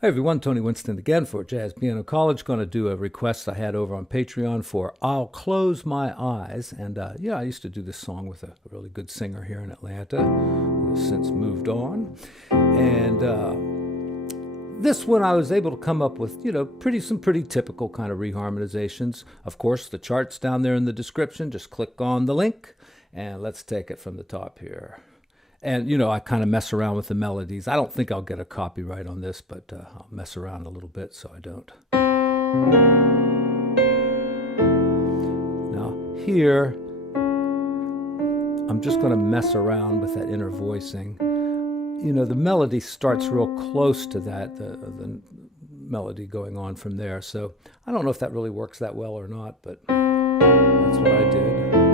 Hey everyone, Tony Winston again for Jazz Piano College. Going to do a request I had over on Patreon for I'll Close My Eyes. And I used to do this song with a really good singer here in Atlanta who has since moved on. And this one I was able to come up with, some pretty typical kind of reharmonizations. Of course, the chart's down there in the description. Just click on the link and let's take it from the top here. And, I kind of mess around with the melodies. I don't think I'll get a copyright on this, but I'll mess around a little bit so I don't. Now, here, I'm just going to mess around with that inner voicing. The melody starts real close to that, the melody going on from there. So I don't know if that really works that well or not, but that's what I did.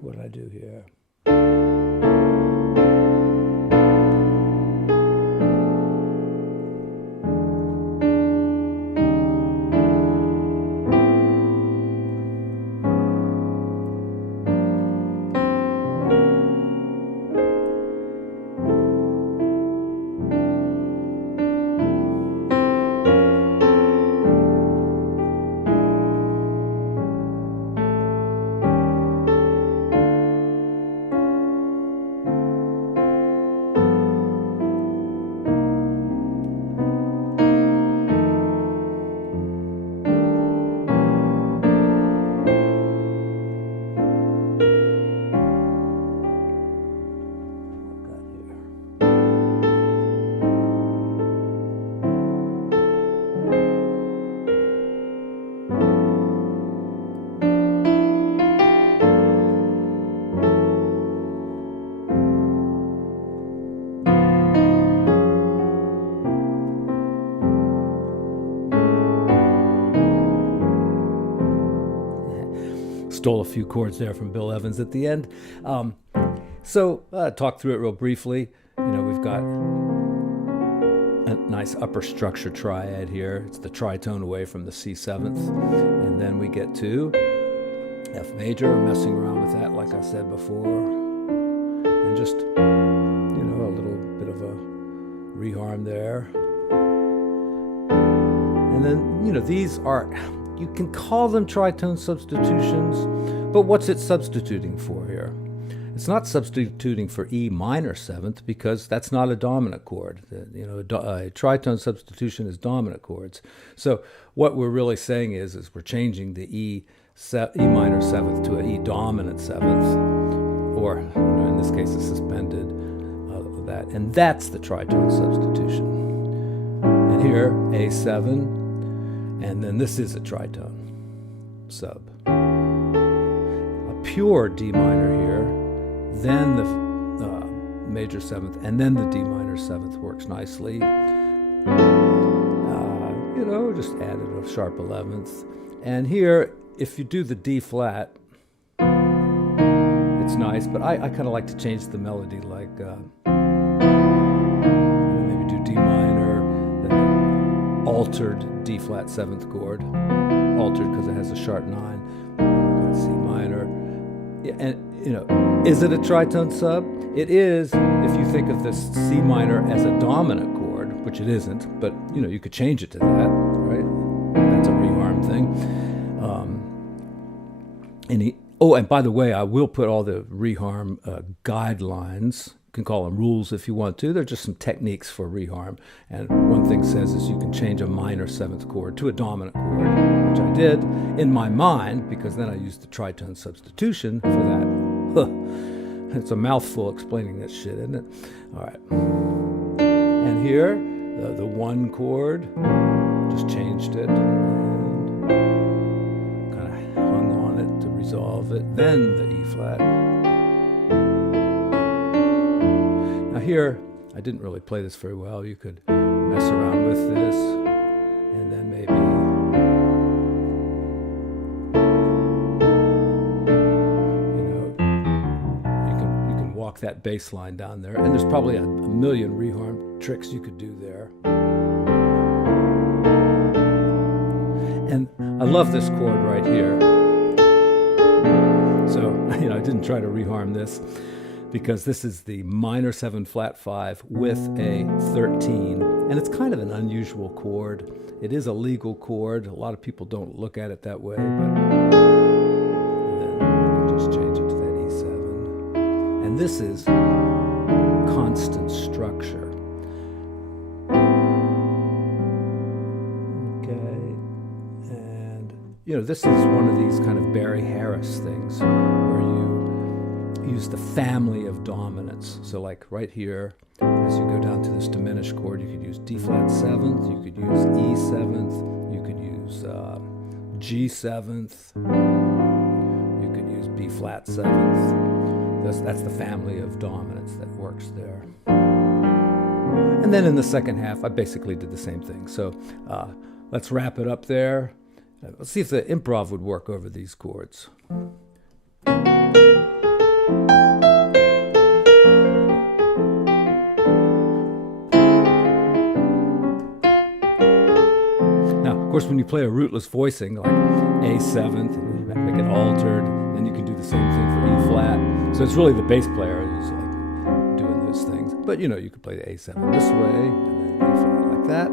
What I do here. Stole a few chords there from Bill Evans at the end. Talk through it real briefly. We've got a nice upper structure triad here. It's the tritone away from the C7th. And then we get to F major, messing around with that like I said before. And just, a little bit of a reharm there. And then, these are... You can call them tritone substitutions, but what's it substituting for here? It's not substituting for E minor 7th because that's not a dominant chord. A tritone substitution is dominant chords. So what we're really saying is we're changing the E minor 7th to an E dominant 7th, or in this case a suspended that, and that's the tritone substitution. And here A7. And then this is a tritone sub. A pure D minor here, then the major 7th, and then the D minor 7th works nicely. Just added a sharp 11th. And here, if you do the D flat, it's nice, but I kind of like to change the melody, like maybe do D minor, then altered D flat 7th chord, altered because it has a sharp 9, C minor. Yeah, and is it a tritone sub? It is if you think of this C minor as a dominant chord, which it isn't, but you could change it to that, right? That's a reharm thing. And by the way, I will put all the reharm guidelines. You can call them rules if you want to. They're just some techniques for reharm. And one thing says is you can change a minor 7th chord to a dominant chord, which I did in my mind, because then I used the tritone substitution for that. It's a mouthful explaining this shit, isn't it? All right. And here, the 1 chord, just changed it and kind of hung on it to resolve it, then the E flat. Now here, I didn't really play this very well. You could mess around with this, and then maybe, you can walk that bass line down there, and there's probably a million reharm tricks you could do there. And I love this chord right here. So, I didn't try to reharm this because this is the minor 7 flat 5 with a 13. And it's kind of an unusual chord. It is a legal chord. A lot of people don't look at it that way, but and then we can just change it to that E7. And this is constant structure. This is one of these kind of Barry Harris things where you use the family of dominants. So like right here, as you go down to this diminished chord, you could use D flat 7th, you could use E 7th, you could use G 7th, you could use B flat 7th. That's the family of dominants that works there. And then in the second half, I basically did the same thing. So let's wrap it up there. Let's see if the improv would work over these chords. Now, of course, when you play a rootless voicing, like A7th, and you make it altered, then you can do the same thing for E flat. So it's really the bass player who's like doing those things. But you could play the A7 this way, and then E flat like that.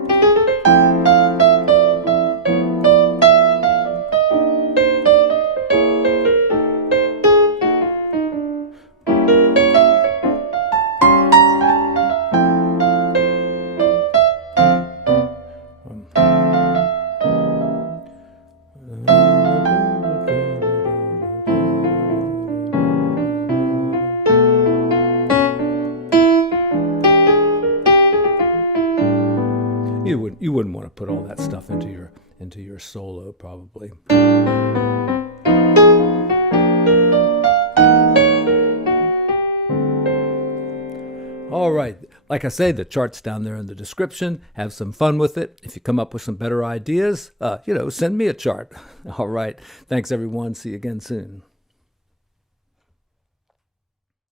You wouldn't want to put all that stuff into your solo, probably. All right, like I say, the chart's down there in the description. Have some fun with it. If you come up with some better ideas, send me a chart. All right, thanks everyone. See you again soon.